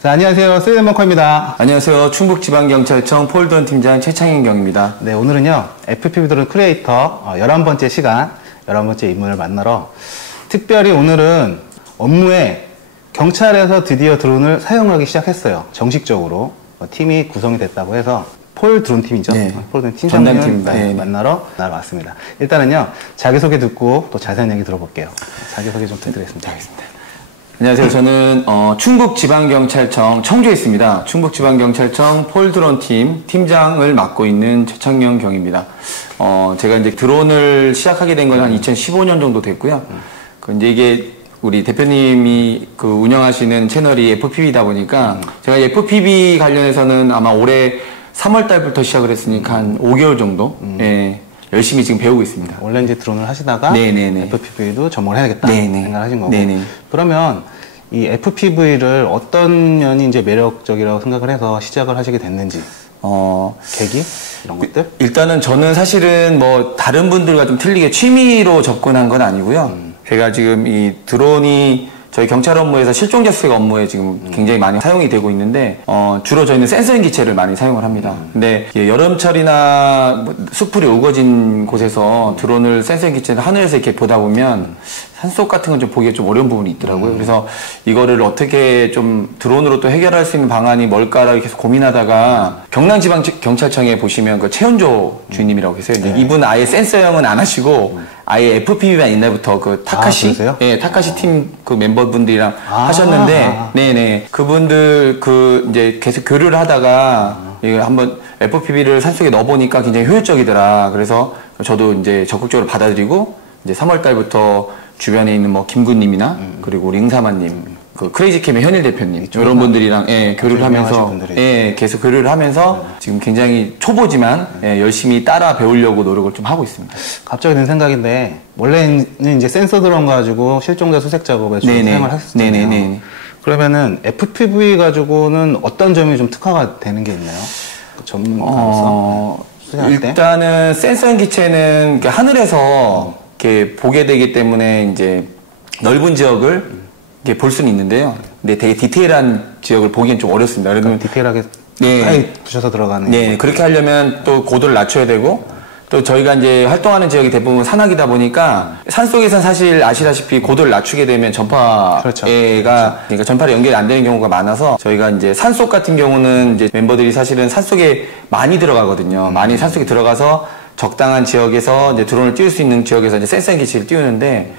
자, 안녕하세요. 쓰리데모커입니다. 안녕하세요. 충북지방경찰청 폴드런 팀장 최창인 경입니다. 네, 오늘은요, FPV 드론 크리에이터 11번째 시간, 11번째 인물을 만나러 특별히 오늘은 업무에 경찰에서 드디어 드론을 사용하기 시작했어요. 정식적으로. 팀이 구성이 됐다고 해서 폴 드론 팀이죠. 네. 폴 드론 팀장님을 네. 만나러 나왔습니다. 일단은요, 자기소개 듣고 또 자세한 얘기 들어볼게요. 자기소개 좀 부탁드리겠습니다. 안녕하세요. 저는 충북지방경찰청 청주에 있습니다. 충북지방경찰청 폴드론팀 팀장을 맡고 있는 최창영 경입니다. 제가 이제 드론을 시작하게 된 건 한 2015년 정도 됐고요. 이제 이게 우리 대표님이 그 운영하시는 채널이 FPV다 보니까 제가 FPV 관련해서는 아마 올해 3월 달부터 시작을 했으니까 한 5개월 정도 예, 열심히 지금 배우고 있습니다. 원래 이제 드론을 하시다가 FPV도 전공을 해야겠다 생각을 하신 거고. 그러면 이 FPV를 어떤 면이 이제 매력적이라고 생각을 해서 시작을 하시게 됐는지. 계기? 이런 것들? 일단은 저는 사실은 뭐 다른 분들과 좀 틀리게 취미로 접근한 건 아니고요. 제가 지금 이 드론이 저희 경찰 업무에서 실종자 수색 업무에 지금 굉장히 많이 사용이 되고 있는데 주로 저희는 센서링 기체를 많이 사용을 합니다. 근데 여름철이나 뭐 수풀이 우거진 곳에서 드론을 센서링 기체를 하늘에서 이렇게 보다 보면 산속 같은 건 좀 보기가 좀 어려운 부분이 있더라고요. 그래서 이거를 어떻게 좀 드론으로 또 해결할 수 있는 방안이 뭘까라고 계속 고민하다가 경남지방경찰청에 보시면 그 최은조 주인님이라고 계세요. 이분 아예 센서형은 안 하시고 아예 FPV만 옛날부터 그 타카시, 타카시 팀 그 멤버분들이랑 하셨는데, 그분들 이제 계속 교류를 하다가 이거 한번 FPV를 산속에 넣어보니까 굉장히 효율적이더라. 그래서 저도 이제 적극적으로 받아들이고 이제 3월 달부터 주변에 있는 뭐 김구님이나 그리고 우리 응사마님, 그 크레이지캠의 현일 대표님 이런 분들이랑 교류를 하면서 계속 교류를 하면서 지금 굉장히 초보지만 열심히 따라 배우려고 노력을 좀 하고 있습니다. 갑자기 든 생각인데 원래는 이제 센서 드론 가지고 실종자 수색 작업에 주로 사용을 하셨잖아요. 그러면은 FPV 가지고는 어떤 점이 좀 특화가 되는 게 있나요? 그 전문가로서 일단은 센서형 기체는 하늘에서 이렇게 보게 되기 때문에 이제 넓은 지역을 이렇게 볼 수는 있는데요. 근데 되게 디테일한 지역을 보기엔 좀 어렵습니다. 그러니까 디테일하게 가까이 부셔서 들어가는. 그렇게 하려면 또 고도를 낮춰야 되고 또 저희가 이제 활동하는 지역이 대부분 산악이다 보니까 산속에선 사실 아시다시피 고도를 낮추게 되면 전파가 그러니까 전파를 연결이 안 되는 경우가 많아서 저희가 이제 산속 같은 경우는 이제 멤버들이 사실은 산속에 많이 들어가거든요. 많이 산속에 들어가서 적당한 지역에서 이제 드론을 띄울 수 있는 지역에서 이제 센서링 기체를 띄우는데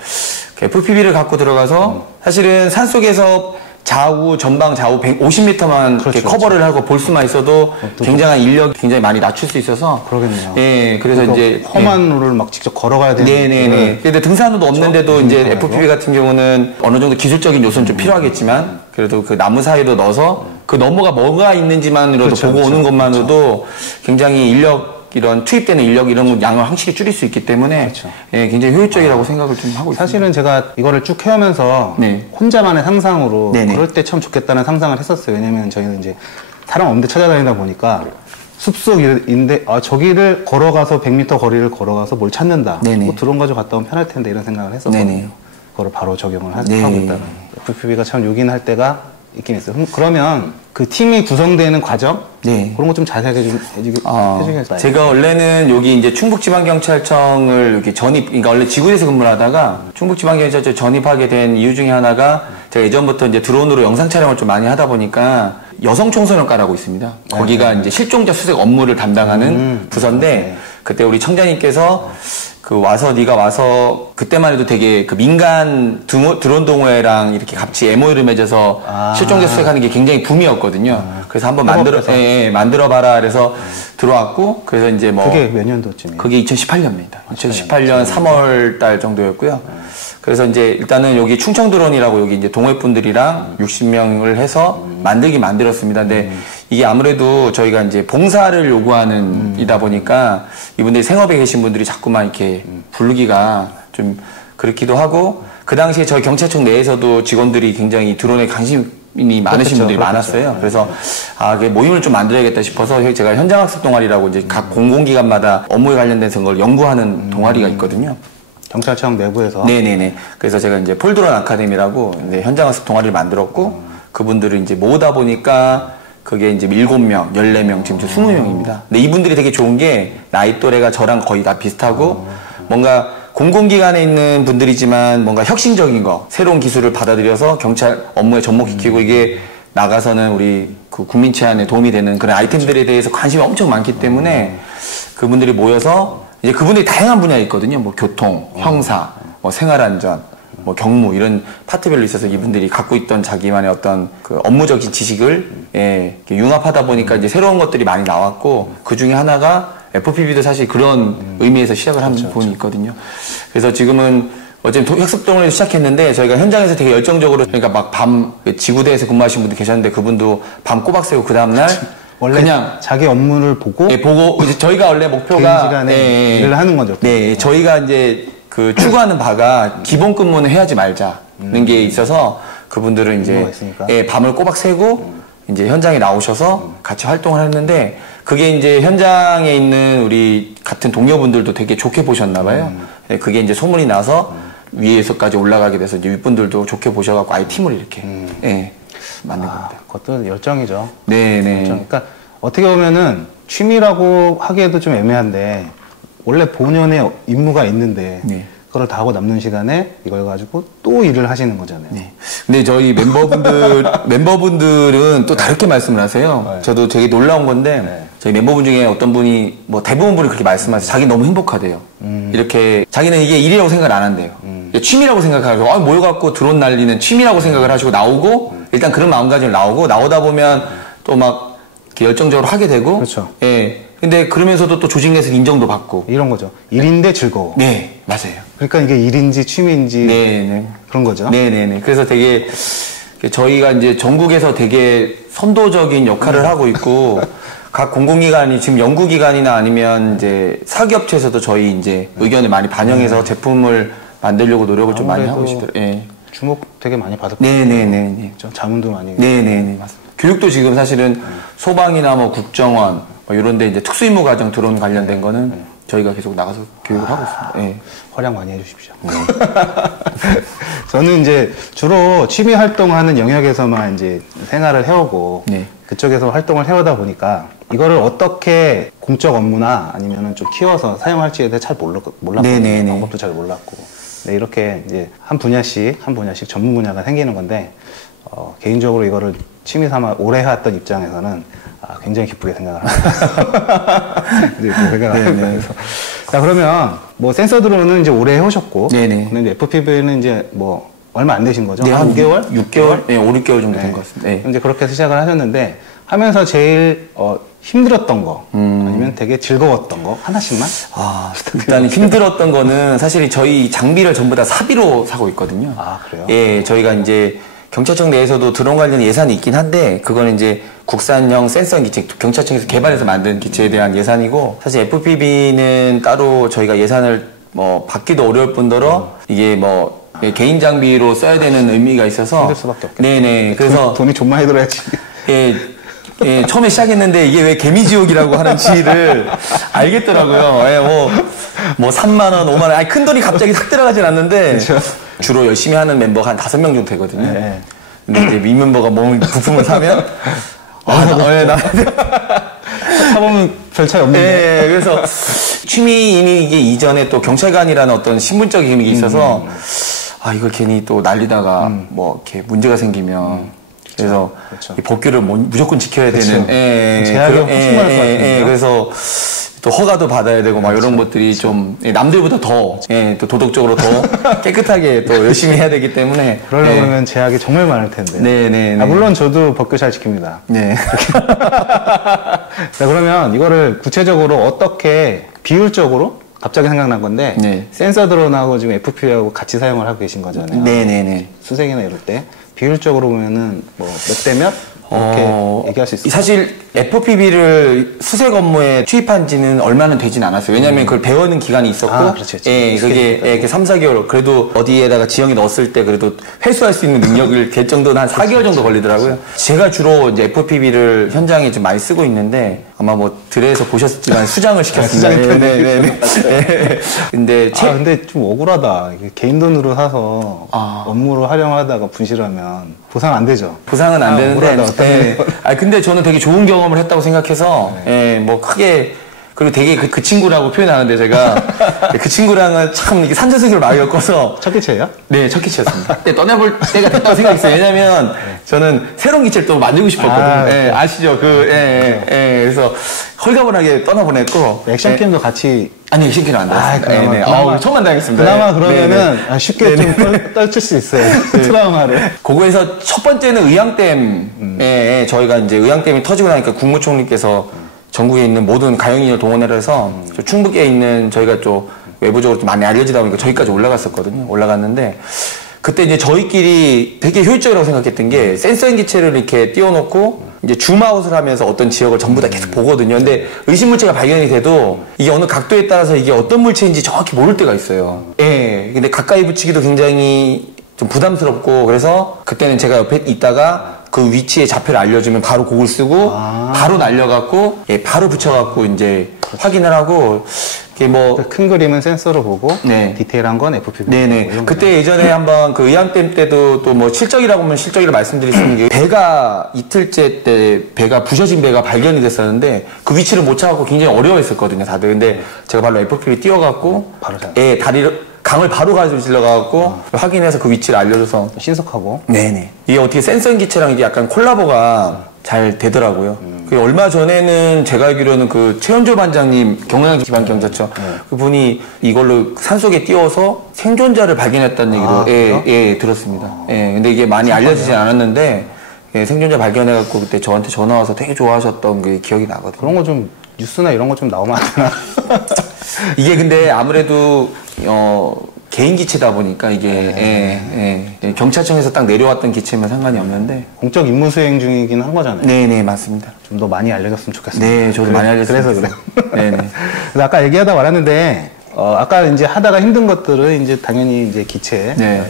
FPV를 갖고 들어가서 사실은 산속에서 전방 좌우 50m만 이렇게 커버를 하고 볼 수만 있어도 굉장한 인력 굉장히 많이 낮출 수 있어서 그러겠네요. 그래서 이제 험한 로를 막 직접 걸어가야 되는. 근데 등산로도 없는데도 이제 FPV 같은 경우는 어느 정도 기술적인 요소는 좀 필요하겠지만 그래도 그 나무 사이로 넣어서 그 너머가 뭐가 있는지만으로도 보고 오는 것만으로도 굉장히 이런 투입되는 인력 이런 양을 확실히 줄일 수 있기 때문에 굉장히 효율적이라고 생각을 좀 하고 있습니다. 사실은 제가 이거를 쭉 해오면서 혼자만의 상상으로 그럴 때 참 좋겠다는 상상을 했었어요. 왜냐면 저희는 이제 사람 없는 데 찾아다니다 보니까 숲속인데 저기를 걸어가서 100m 거리를 걸어가서 뭘 찾는다. 뭐 드론 가지고 갔다 오면 편할 텐데 이런 생각을 했었거든요. 그거를 바로 적용을 하고 있다는. FPV가 참 요긴할 때가 있긴 있어요. 그러면 그 팀이 구성되는 과정? 그런 거 좀 자세하게 좀 해주겠어요? 제가 원래는 여기 이제 충북지방경찰청을 이렇게 그러니까 원래 지구에서 근무를 하다가 충북지방경찰청 전입하게 된 이유 중에 하나가 제가 예전부터 이제 드론으로 영상 촬영을 좀 많이 하다 보니까 여성청소년과라고 있습니다. 거기가 이제 실종자 수색 업무를 담당하는 부서인데 그때 우리 청장님께서 네가 와서 그때만 해도 되게 그 민간 드론 동호회랑 이렇게 같이 MOU를 맺어서 실종자 수색하는 게 굉장히 붐이었거든요. 그래서 한번 만들어봐라. 그래서 들어왔고, 그래서 이제 뭐. 그게 몇 년도쯤이에요? 그게 2018년입니다. 2018년 3월 달 정도였고요. 그래서 이제 일단은 여기 충청드론이라고 여기 이제 동호회분들이랑 60명을 해서 만들었습니다. 근데 이게 아무래도 저희가 이제 봉사를 요구하는 이다 보니까 이분들이 생업에 계신 분들이 자꾸만 이렇게 부르기가 좀 그렇기도 하고 그 당시에 저희 경찰청 내에서도 직원들이 굉장히 드론에 관심이 많으신 분들이 많았어요. 그래서 이게 모임을 좀 만들어야겠다 싶어서 제가 현장학습 동아리라고 이제 각 공공기관마다 업무에 관련돼서 그걸 연구하는 동아리가 있거든요. 경찰청 내부에서? 네네네. 그래서 제가 이제 폴드론 아카데미라고 현장학습 동아리를 만들었고 그분들을 이제 모으다 보니까 그게 이제 7명, 14명, 지금 20명입니다. 근데 이분들이 되게 좋은 게 나이 또래가 저랑 거의 다 비슷하고 뭔가 공공기관에 있는 분들이지만 뭔가 혁신적인 거, 새로운 기술을 받아들여서 경찰 업무에 접목시키고 이게 나가서는 우리 그 국민 치안에 도움이 되는 그런 아이템들에 대해서 관심이 엄청 많기 때문에 그분들이 모여서 이제 그분들이 다양한 분야에 있거든요. 뭐 교통, 형사, 뭐 생활안전, 뭐 경무 이런 파트별로 있어서 이분들이 갖고 있던 자기만의 어떤 그 업무적인 지식을 융합하다 보니까 이제 새로운 것들이 많이 나왔고 그 중에 하나가 FPB도 사실 그런 의미에서 시작을 한 부분이 있거든요. 그래서 지금은 어제 혁습동을 시작했는데 저희가 현장에서 되게 열정적으로 그러니까 막 밤 지구대에서 근무하신 분들 계셨는데 그분도 밤 꼬박 새고 그 다음날 원래 그냥 자기 업무를 보고 보고 이제 저희가 원래 목표가 시간에 일을 하는 거죠. 네, 저희가 이제 그 추구하는 바가 기본 근무는 해야지 말자는 게 있어서 그분들은 이제 밤을 꼬박 새고 이제 현장에 나오셔서 같이 활동을 했는데 그게 이제 현장에 있는 우리 같은 동료분들도 되게 좋게 보셨나 봐요. 그게 이제 소문이 나서 위에서까지 올라가게 돼서 이제 윗분들도 좋게 보셔갖고 아예 팀을 이렇게 만든 겁니다. 그것도 열정이죠. 네네. 열정. 그러니까 어떻게 보면은 취미라고 하기에도 좀 애매한데 원래 본연의 임무가 있는데 그걸 다 하고 남는 시간에 이걸 가지고 또 일을 하시는 거잖아요. 네. 근데 저희 멤버분들은 또 다르게 말씀을 하세요. 저도 되게 놀라운 건데 저희 멤버분 중에 어떤 분이 뭐 대부분 분이 그렇게 말씀하세요. 자기 너무 행복하대요. 이렇게 자기는 이게 일이라고 생각을 안 한대요. 취미라고 생각하고 모여갖고 드론 날리는 취미라고 생각을 하시고 나오고 일단 그런 마음가짐을 나오다 보면 또 막 열정적으로 하게 되고 그렇죠. 예. 근데 그러면서도 또 조직 내에서 인정도 받고 이런 거죠. 일인데 즐거워. 네, 맞아요. 그러니까 이게 일인지 취미인지 그런 거죠. 네네네. 그래서 되게 저희가 이제 전국에서 되게 선도적인 역할을 하고 있고 각 공공기관이 지금 연구기관이나 아니면 이제 사기업체에서도 저희 이제 의견을 많이 반영해서 제품을 만들려고 노력을 좀 많이 하고 계시더라고요. 예. 주목 되게 많이 받았고. 네네네. 자문도 많이. 네네네. 맞습니다. 교육도 지금 사실은 소방이나 뭐 국정원 뭐 이런 데 이제 특수임무 과정 드론 관련된 거는 저희가 계속 나가서 교육을 하고 있습니다. 네. 활약 많이 해주십시오. 저는 이제 주로 취미 활동하는 영역에서만 이제 생활을 해오고 그쪽에서 활동을 해오다 보니까 이거를 어떻게 공적 업무나 아니면은 좀 키워서 사용할지에 대해 잘 몰랐고 방법도 잘 몰랐고 이렇게 이제 한 분야씩 전문 분야가 생기는 건데 개인적으로 이거를 취미 삼아 오래 해왔던 입장에서는 굉장히 기쁘게 생각을 합니다. 그래서 자 그러면 뭐 센서 드론은 이제 오래 해오셨고 근데 이제 FPV는 이제 뭐 얼마 안 되신 거죠? 네, 한 5개월? 6개월? 네, 5, 6개월 정도 된 것 같습니다. 이제 그렇게 해서 시작을 하셨는데 하면서 제일 힘들었던 거 아니면 되게 즐거웠던 거 하나씩만? 일단 힘들었던 거는 사실 저희 장비를 전부 다 사비로 사고 있거든요. 그래요? 예, 저희가 이제 경찰청 내에서도 드론 관련 예산이 있긴 한데 그거는 이제 국산형 센서 기체, 경찰청에서 개발해서 만든 기체에 대한 예산이고 사실 FPV는 따로 저희가 예산을 뭐 받기도 어려울 뿐더러 이게 뭐 개인 장비로 써야 되는 의미가 있어서 힘들 수밖에 없겠죠. 네네. 그래서 돈이 좀 많이 들어야지. 예, 처음에 시작했는데 이게 왜 개미지옥이라고 하는지를 알겠더라고요. 뭐 3만 원, 5만 원, 아니 큰 돈이 갑자기 탁 들어가진 않는데 그렇죠. 주로 열심히 하는 멤버가 한 5명 정도 되거든요. 근데 이제 미 멤버가 부품을 사면 사보면 별 차이 없는데. 그래서 취미이기 이전에 또 경찰관이라는 어떤 신분적인 의미가 있어서 이걸 괜히 또 날리다가 뭐 이렇게 문제가 생기면 그래서 이 법규를 무조건 지켜야 되는 제약이 훨씬 많을 것 같은데요. 그래서 또 허가도 받아야 되고 막 이런 것들이 좀 남들보다 더 또 도덕적으로 더 깨끗하게 또 열심히 해야 되기 때문에 그러려면 제약이 정말 많을 텐데. 네네. 물론 저도 법규 잘 지킵니다. 네. 자, 그러면 이거를 구체적으로 어떻게 비율적으로 갑자기 생각난 건데 센서 드론하고 지금 FPV하고 같이 사용을 하고 계신 거잖아요. 네네네. 수색이나 이럴 때 비율적으로 보면은 뭐 몇 대 몇? 이렇게 얘기할 수 있어요. 사실 FPV를 수색 업무에 투입한 지는 얼마는 되진 않았어요. 왜냐하면 그걸 배우는 기간이 있었고, 그게 3, 4개월, 그래도 어디에다가 지형에 넣었을 때 그래도 회수할 수 있는 능력을 될 정도는 한 4개월 정도 걸리더라고요. 제가 주로 이제 FPV를 현장에 좀 많이 쓰고 있는데, 아마 뭐 들에서 보셨지만 수장을 시켰습니다. 네네네. 근데 근데 좀 억울하다. 이게 개인 돈으로 사서 업무로 활용하다가 분실하면 보상 안 되죠. 보상은 안 되는데. 네. 근데 저는 되게 좋은 경험을 했다고 생각해서 뭐 크게 그리고 되게 그 친구라고 표현하는데 제가 그 친구랑은 참 이게 산전수기를 많이 겪어서 첫 기체예요? 네, 첫 기체였습니다. 그때 떠나볼 때가 됐다고 생각했어요. 왜냐면 저는 새로운 기체를 또 만들고 싶었거든요. 아시죠? 그래서 헐가분하게 떠나보냈고 액션 게임도 같이 아니 액션 게임 안 됐어요. 처음 만나겠습니다. 그나마 그러면은 쉽게 좀 떨칠 수 있어요. 트라우마를. 그거에서 첫 번째는 의향댐에 저희가 이제 의향댐이 터지고 나니까 국무총리께서 전국에 있는 모든 가용인을 동원을 해서 충북에 있는 저희가 좀 외부적으로 좀 많이 알려지다 보니까 저기까지 올라갔었거든요. 올라갔는데 그때 이제 저희끼리 되게 효율적이라고 생각했던 게 센서인 기체를 이렇게 띄워놓고 이제 줌아웃을 하면서 어떤 지역을 전부 다 계속 보거든요. 근데 의심물체가 발견이 돼도 이게 어느 각도에 따라서 이게 어떤 물체인지 정확히 모를 때가 있어요. 예. 근데 가까이 붙이기도 굉장히 좀 부담스럽고 그래서 그때는 제가 옆에 있다가 그 위치에 좌표를 알려주면 바로 그걸 쓰고 바로 날려갖고 바로 붙여갖고 이제 확인을 하고 이게 뭐 큰 그림은 센서로 보고 디테일한 건 FPV. 네네. 뭐 그때 예전에 한번 그 의향댐 때도 또 뭐 실적이라고 하면 실적이라 말씀드릴 수 있는 게 배가 이틀째 때 배가 부셔진 배가 발견이 됐었는데 그 위치를 못 찾아갖고 굉장히 어려워했었거든요 다들. 근데 제가 바로 FPV 띄워갖고 바로 다리를 강을 바로 가지고 질러가지고 확인해서 그 위치를 알려줘서 신속하고. 네네. 이게 어떻게 센서인 기체랑 이게 약간 콜라보가 잘 되더라고요. 그 얼마 전에는 제가 알기로는 그 최현조 반장님 경남지방경찰청 그분이 이걸로 산속에 띄워서 생존자를 발견했다는 얘기도 들었습니다. 근데 이게 많이 알려지지 않았는데 생존자 발견해갖고 그때 저한테 전화 와서 되게 좋아하셨던 게 기억이 나거든요. 그런 거 좀 뉴스나 이런 거 좀 나오면 안 되나? 이게 근데 아무래도 개인 기체다 보니까 이게 경찰청에서 딱 내려왔던 기체면 상관이 없는데 공적 임무 수행 중이긴 한 거잖아요. 네네 맞습니다. 좀 더 많이 알려졌으면 좋겠습니다. 네, 저도 많이 알려졌으면 그래서 그래. 네네. 그래서 아까 얘기하다 말았는데 아까 이제 하다가 힘든 것들은 이제 당연히 이제 기체. 네.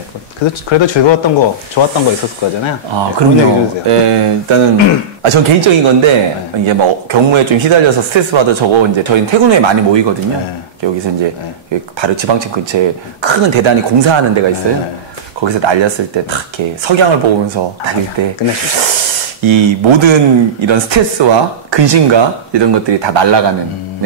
그래도 즐거웠던 거, 좋았던 거 있었을 거잖아요. 그럼요. 일단은 전 개인적인 건데 이게 뭐 경무에 좀 휘달려서 스트레스 받아 저거 이제 저희는 퇴근 후에 많이 모이거든요. 여기서 이제 바로 지방청 근처에 큰 대단히 공사하는 데가 있어요. 거기서 날렸을 때 딱 이렇게 석양을 보면서 날릴 때 끝내주죠. 이 모든 이런 스트레스와 근심과 이런 것들이 다 날아가는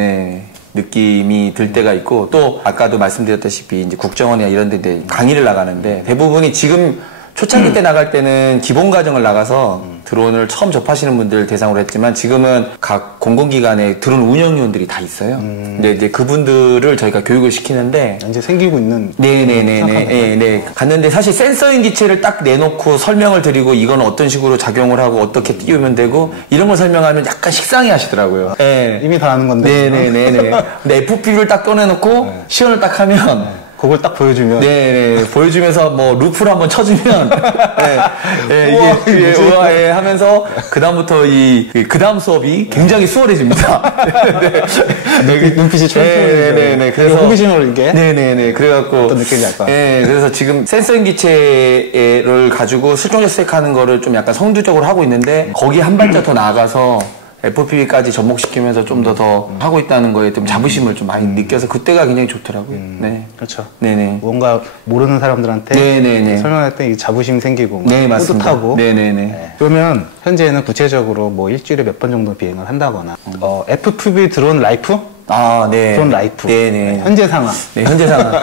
느낌이 들 때가 있고 또 아까도 말씀드렸다시피 이제 국정원이나 이런 데 강의를 나가는데 대부분이 지금 초창기 때 나갈 때는 기본 과정을 나가서 드론을 처음 접하시는 분들 대상으로 했지만 지금은 각 공공기관에 드론 운영위원들이 다 있어요. 근데 이제 그분들을 저희가 교육을 시키는데 이제 생기고 있는. 네네네네. 갔는데 사실 센서인 기체를 딱 내놓고 설명을 드리고 이건 어떤 식으로 작용을 하고 어떻게 띄우면 되고 이런 걸 설명하면 약간 식상해 하시더라고요. 이미 다 아는 건데. 네네네네. 근데 FPV를 딱 꺼내놓고 시연을 딱 하면 그걸 딱 보여주면. 네네. 보여주면서 뭐 루프를 한번 쳐주면. 이게 우아해 하면서 그다음부터 그 다음 수업이 굉장히 수월해집니다. 눈빛이 촌촌해지죠. 네네. 그래서 호기심을 이게. 네네네. 그래갖고 어떤 느낌인지 알까? 그래서 지금 센서인 기체를 가지고 실종자 수색하는 거를 좀 약간 성두적으로 하고 있는데 거기 한 발짝 더 나아가서 FPV까지 접목시키면서 좀 더 하고 있다는 거에 좀 자부심을 좀 많이 느껴서 그때가 굉장히 좋더라고요. 네. 그렇죠. 네네. 뭔가 모르는 사람들한테 설명할 때 자부심 생기고 뿌듯하고. 네네네. 그러면 현재는 구체적으로 뭐 일주일에 몇 번 정도 비행을 한다거나 FPV 드론 라이프? 드론 라이프. 네네. 현재 상황. 네, 현재 상황.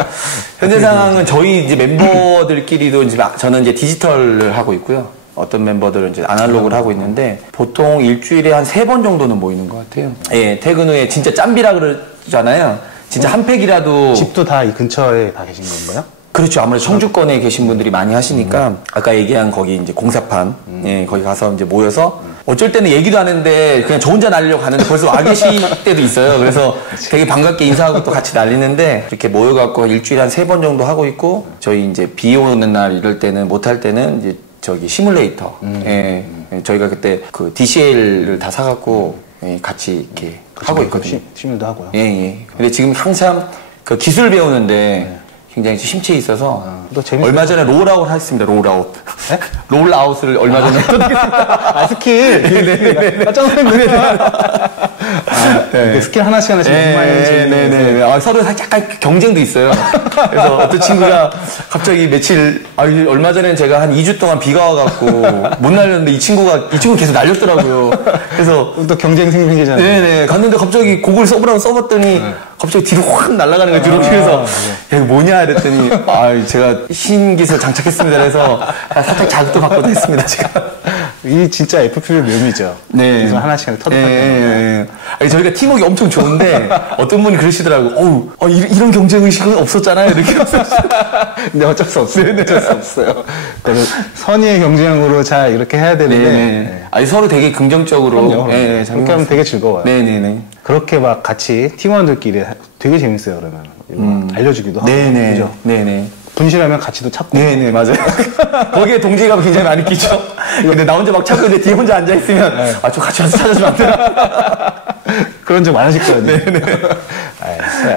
현재 상황은 저희 이제 멤버들끼리도 이제 저는 이제 디지털을 하고 있고요. 어떤 멤버들은 이제 아날로그를 하고 있는데 보통 일주일에 한 3번 정도는 모이는 것 같아요. 퇴근 후에 진짜 짬비라 그러잖아요. 진짜 한 팩이라도. 집도 다 이 근처에 다 계신 건가요? 그렇죠. 아무래도 청주권에 계신 분들이 많이 하시니까 아까 얘기한 거기 이제 공사판 거기 가서 이제 모여서 어쩔 때는 얘기도 안 했는데 그냥 저 혼자 날리려고 가는데 벌써 와 계실 때도 있어요. 그래서 되게 반갑게 인사하고 또 같이 날리는데 이렇게 모여갖고 일주일에 한 3번 정도 하고 있고 저희 이제 비 오는 날 이럴 때는 못할 때는 이제 저기 시뮬레이터. 저희가 그때 그 DCL을 다 사갖고 같이 이렇게 하고 있거든요. 시뮬도 하고요. 근데 지금 한참 그 기술 배우는데 굉장히 심취해 있어서 얼마 전에 롤아웃을 했습니다. 롤아웃. 네? 롤아웃을 얼마 전에 스킬. 네네네. 깜짝 놀랐네. 네. 스킬 하나씩 네네네. 서로 약간 경쟁도 있어요. 그래서 어떤 친구가 갑자기 며칠, 얼마 전에 제가 한 2주 동안 비가 와갖고 못 날렸는데 이 친구가 계속 날렸더라고요. 그래서 또 경쟁 생기잖아요. 네네. 갔는데 갑자기 곡을 써보라고 써봤더니 갑자기 뒤로 확 날아가는 거예요. 그래서 야, 이거 뭐냐 이랬더니 제가 신기술 장착했습니다. 그래서 살짝 자극도 받고도 했습니다. 제가. 이 진짜 FPV 묘미죠. 네. 그래서 하나씩 터득하는 거. 저희가 팀워크 엄청 좋은데 어떤 분이 그러시더라고. 이런 경쟁 의식은 없었잖아요. 이렇게. 근데 어쩔 수 없어요. 네네. 어쩔 수 없어요. 선의의 경쟁으로 잘 이렇게 해야 되는데. 네. 서로 되게 긍정적으로. 그럼요. 네, 그렇게 하면 되게 즐거워요. 네네네. 그렇게 막 같이 팀원들끼리 되게 재밌어요. 그러면 알려주기도 하고. 네네. 그죠? 네네. 분실하면 같이도 찾고. 네네, 맞아요. 거기에 동지가 굉장히 많이 끼죠. 근데 나 혼자 막 찾고 있는데 뒤에 혼자 앉아있으면, 좀 같이 와서 찾아주면 안 되나? 그런 적 많으실 거예요. 네네.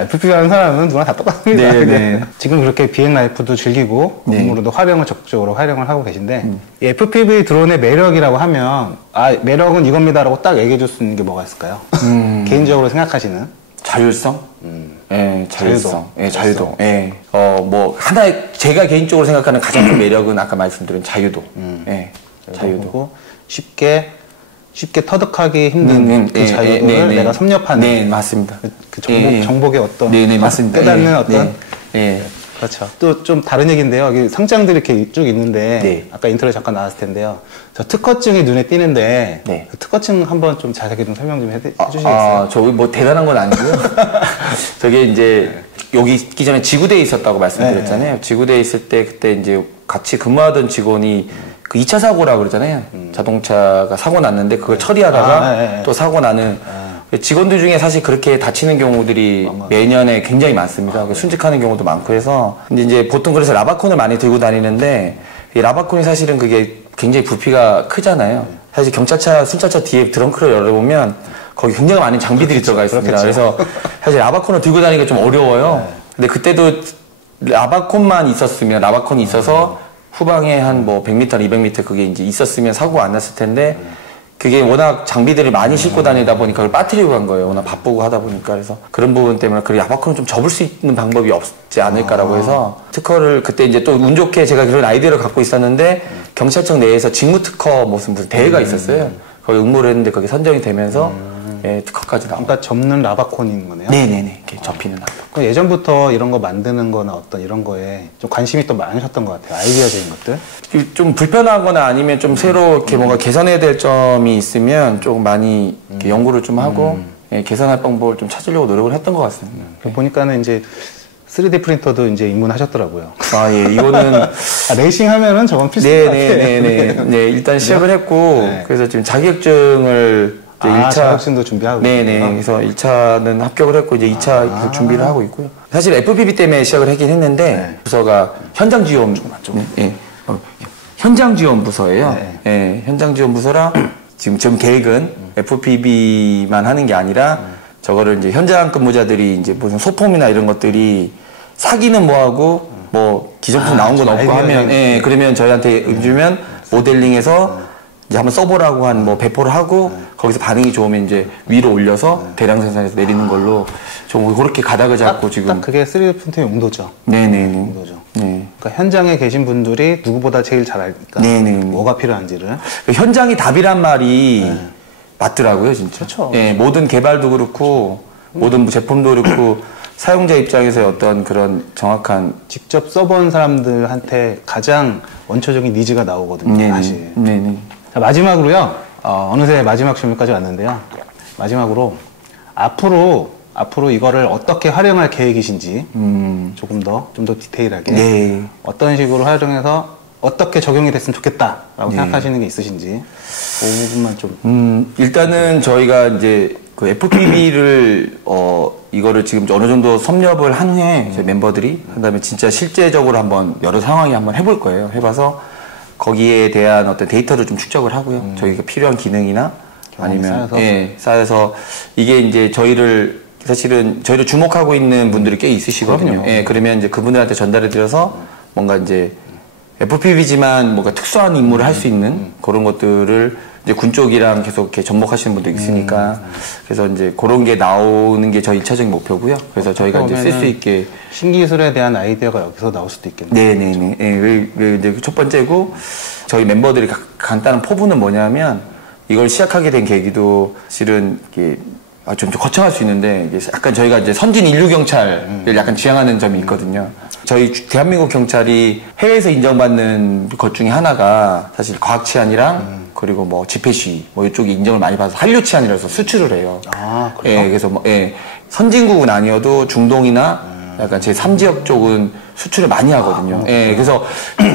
FPV 하는 사람은 누구나 다 똑같습니다. 네네. 지금 그렇게 비행 라이프도 즐기고, 업무로도 적극적으로 활용을 하고 계신데, 이 FPV 드론의 매력이라고 하면, 매력은 이겁니다라고 딱 얘기해 줄 수 있는 게 뭐가 있을까요? 개인적으로 생각하시는? 자율성? 예, 자율성. 예, 자유도. 예. 하나의, 제가 개인적으로 생각하는 가장 큰 매력은 아까 말씀드린 자유도. 예, 자유도. 쉽게 터득하기 힘든 그 자유도를 내가 섭렵하는. 네, 맞습니다. 그 정복의 어떤. 네, 맞습니다. 깨닫는 어떤. 네. 그렇죠. 또 좀 다른 얘기인데요. 여기 상장들이 이렇게 쭉 있는데, 아까 인트로에 잠깐 나왔을 텐데요. 저 특허증이 눈에 띄는데, 그 특허증 한번 좀 자세하게 좀 설명 좀 해주시겠어요? 저기 뭐 대단한 건 아니고요. 저게 이제, 여기 있기 전에 지구대에 있었다고 말씀드렸잖아요. 지구대에 있을 때, 그때 이제 같이 근무하던 직원이 그 2차 사고라고 그러잖아요. 자동차가 사고 났는데 그걸 처리하다가 또 사고 나는 직원들 중에 사실 그렇게 다치는 경우들이 매년에 굉장히 많습니다. 순직하는 경우도 많고 해서 이제 보통 그래서 라바콘을 많이 들고 다니는데 이 라바콘이 사실은 그게 굉장히 부피가 크잖아요. 사실 경찰차, 순찰차 뒤에 트렁크를 열어보면 거기 굉장히 많은 장비들이 들어가 있습니다. 그래서 사실 라바콘을 들고 다니기가 좀 어려워요. 근데 그때도 라바콘이 있어서 후방에 한 100m, 200m 그게 이제 있었으면 사고가 안 났을 텐데 그게 워낙 장비들을 많이 싣고 다니다 보니까 그걸 빠뜨리고 간 거예요. 워낙 바쁘고 하다 보니까. 그래서 그런 부분 때문에 그 라바콘을 좀 접을 수 있는 방법이 없지 않을까라고 해서 특허를 그때 이제 또 운 좋게 제가 그런 아이디어를 갖고 있었는데 경찰청 내에서 직무 특허 무슨 대회가 있었어요. 거기 응모를 했는데 거기 선정이 되면서 특허까지 나온. 그러니까 접는 라바콘인 거네요? 네네네. 이렇게 접히는 라바콘. 예전부터 이런 거 만드는 거나 어떤 이런 거에 좀 관심이 또 많으셨던 것 같아요. 아이디어적인 것들. 좀 불편하거나 아니면 좀 새로 이렇게 뭔가 개선해야 될 점이 있으면 조금 많이 이렇게 연구를 좀 하고 개선할 방법을 좀 찾으려고 노력을 했던 것 같습니다. 보니까는 이제 3D 프린터도 이제 입문하셨더라고요. 이거는. 레이싱 하면은 저건 필수인 것 같아요. 네, 일단 시작을 했고, 그래서 지금 자격증을 이제 1차. 자격증도 준비하고. 네네. 그래서 1차는 합격을 했고, 이제 2차 준비를 하고 있고요. 사실 FPV 때문에 시작을 하긴 했는데, 부서가 현장 지원. 현장 지원 부서예요. 현장 지원 부서라, 지금 계획은 FPV만 하는 게 아니라, 저거를 이제 현장 근무자들이 이제 무슨 소품이나 이런 것들이 사기는 뭐하고 기존품 나온 건 없고 하면 그러면 저희한테 주면 모델링해서 이제 한번 써보라고 한 배포를 하고 거기서 반응이 좋으면 이제 위로 올려서 대량 생산해서 내리는 걸로 좀 그렇게 가닥을 잡고 지금 딱 그게 3D 프린터의 용도죠. 네네. 용도죠. 그러니까 현장에 계신 분들이 누구보다 제일 잘 알니까 뭐가 필요한지를. 현장이 답이란 말이 맞더라고요, 진짜. 그렇죠. 모든 개발도 그렇고, 모든 제품도 그렇고, 사용자 입장에서의 어떤 그런 정확한. 직접 써본 사람들한테 가장 원초적인 니즈가 나오거든요, 사실. 자, 마지막으로요, 어느새 마지막 질문까지 왔는데요. 마지막으로, 앞으로 이거를 어떻게 활용할 계획이신지, 좀 더 디테일하게. 어떤 식으로 활용해서 어떻게 적용이 됐으면 좋겠다라고 생각하시는 게 있으신지. 그 부분만 좀. 일단은 저희가 이제 그 FPV를, 이거를 지금 어느 정도 섭렵을 한 후에 저희 멤버들이 한 다음에 진짜 실제적으로 한번 여러 상황에 한번 해볼 거예요. 해봐서 거기에 대한 어떤 데이터를 좀 축적을 하고요. 저희가 필요한 기능이나 아니면, 쌓여서 이게 이제 사실은 저희를 주목하고 있는 분들이 꽤 있으시거든요. 그러면 이제 그분들한테 전달해 드려서 뭔가 이제 FPV지만 뭔가 특수한 임무를 할 수 있는 그런 것들을 이제 군 쪽이랑 계속 이렇게 접목하시는 분도 있으니까 그래서 이제 그런 게 나오는 게 저희 1차적인 목표고요. 그래서 저희가 이제 쓸 수 있게 신기술에 대한 아이디어가 여기서 나올 수도 있겠네요. 네네네. 예, 이제 첫 번째고 저희 멤버들이 간단한 포부는 뭐냐면 이걸 시작하게 된 계기도 실은 이게 좀 거창할 수 있는데 이게 약간 저희가 이제 선진 인류 경찰을 약간 지향하는 점이 있거든요. 저희 대한민국 경찰이 해외에서 인정받는 것 중에 하나가 사실 과학 치안이랑 그리고 뭐 집회 시위 뭐 이쪽이 인정을 많이 받아서 한류 치안이라서 수출을 해요. 아, 그래요? 예, 그래서 뭐 선진국은 아니어도 중동이나 약간 제 3지역 쪽은 수출을 많이 하거든요. 예, 그래서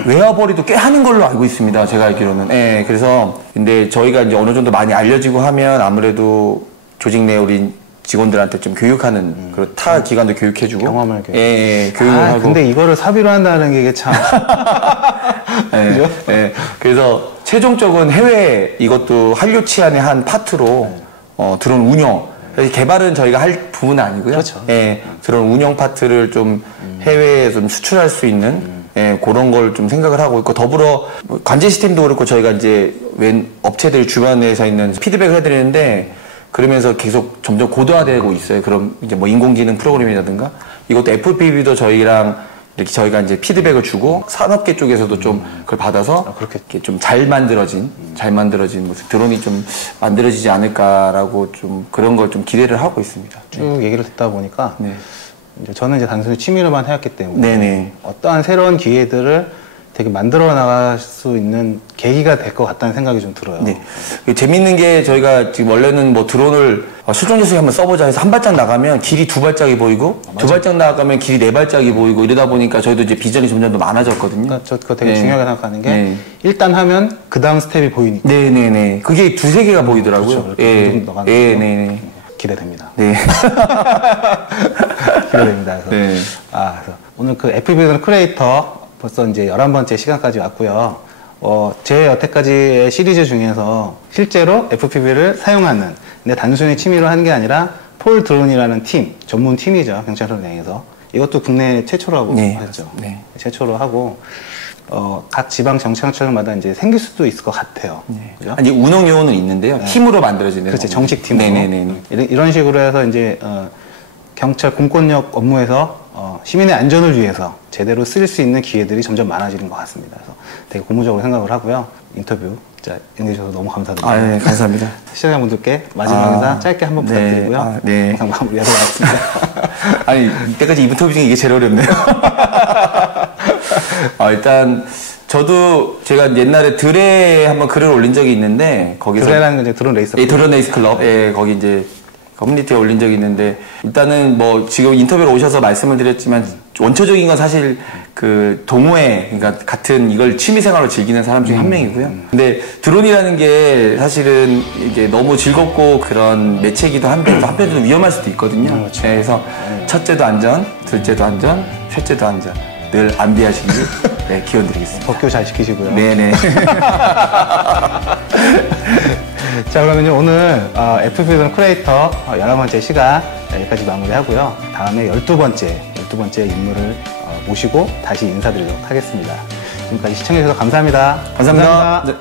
외화벌이도 꽤 하는 걸로 알고 있습니다. 제가 알기로는. 예, 그래서 근데 저희가 이제 어느 정도 많이 알려지고 하면 아무래도 조직 내 우리 직원들한테 좀 교육하는 그런 타 기관도 교육해주고 경험을 교육을 하고. 근데 이거를 사비로 한다는 게 참. 그죠? 예. 그래서 최종적은 해외 이것도 한류 치안의 한 파트로 드론 운영. 개발은 저희가 할 부분은 아니고요. 그렇죠. 예. 드론 운영 파트를 좀 해외에 좀 수출할 수 있는 그런 걸 좀 생각을 하고 있고 더불어 관제 시스템도 그렇고 저희가 이제 웬 업체들 주변에서 있는 피드백을 해드리는데 그러면서 계속 점점 고도화되고 있어요. 그럼 이제 뭐 인공지능 프로그램이라든가 이것도 FPV도 저희랑 이렇게 저희가 이제 피드백을 주고 산업계 쪽에서도 좀 그걸 받아서 그렇게 좀 잘 만들어진 모습 드론이 좀 만들어지지 않을까라고 좀 그런 걸 좀 기대를 하고 있습니다. 쭉 얘기를 듣다 보니까 네. 이제 저는 이제 단순히 취미로만 해왔기 때문에 네네. 어떠한 새로운 기회들을 되게 만들어 나갈 수 있는 계기가 될 것 같다는 생각이 좀 들어요. 네. 재밌는 게 저희가 지금 원래는 뭐 드론을 실종자수에 한번 써보자 해서 한 발짝 나가면 길이 2발짝이 보이고 두 발짝 나가면 길이 4발짝이 보이고 이러다 보니까 저희도 이제 비전이 점점 더 많아졌거든요. 그러니까 저 그거 되게 중요하게 생각하는 게 일단 하면 그 다음 스텝이 보이니까. 네네네. 그게 2-3개가 보이더라고요. 그렇죠. 네네. 기대됩니다. 네. 기대됩니다. 그래서, 그래서 오늘 그 FPV 크리에이터 벌써 이제 11번째 시간까지 왔고요. 제 여태까지의 시리즈 중에서 실제로 FPV를 사용하는, 근데 단순히 취미로 한 게 아니라 폴 드론이라는 팀, 전문 팀이죠. 경찰서 내에서. 이것도 국내 최초라고 했죠. 네. 최초로 하고, 각 지방 경찰청마다 이제 생길 수도 있을 것 같아요. 네. 그죠? 아니, 운영 요원은 있는데요. 팀으로 만들어지는. 그렇지, 정식 팀으로. 네네네. 이런 식으로 해서 이제, 경찰 공권력 업무에서 시민의 안전을 위해서 제대로 쓸 수 있는 기회들이 점점 많아지는 것 같습니다. 그래서 되게 고무적으로 생각을 하고요. 인터뷰 응해주셔서 너무 감사드립니다. 네, 감사합니다. 시청자분들께 마지막 인사 짧게 한번 부탁드리고요. 네. 영상 마무리하도록 하겠습니다. 아니, 이때까지 인터뷰 중에 이게 제일 어렵네요. 일단 저도 제가 옛날에 드레에 한번 글을 올린 적이 있는데 거기서 드레라는 건 이제 드론 레이서 클럽. 드론 레이스 클럽. 거기 이제 커뮤니티에 올린 적이 있는데 일단은 뭐 지금 인터뷰로 오셔서 말씀을 드렸지만 원초적인 건 사실 그 동호회 그러니까 같은 이걸 취미생활로 즐기는 사람 중에 한 명이고요. 근데 드론이라는 게 사실은 이게 너무 즐겁고 그런 매체이기도 한데 한편으로는 위험할 수도 있거든요. 그렇죠. 그래서 첫째도 안전, 둘째도 안전, 셋째도 안전 늘 안비하시길 기원드리겠습니다. 법규 잘 지키시고요. 네네. 자, 그러면요, 오늘, FPV 크리에이터 11번째 시간 여기까지 마무리하고요. 다음에 12번째 인물을 모시고 다시 인사드리도록 하겠습니다. 지금까지 시청해주셔서 감사합니다. 감사합니다. 네.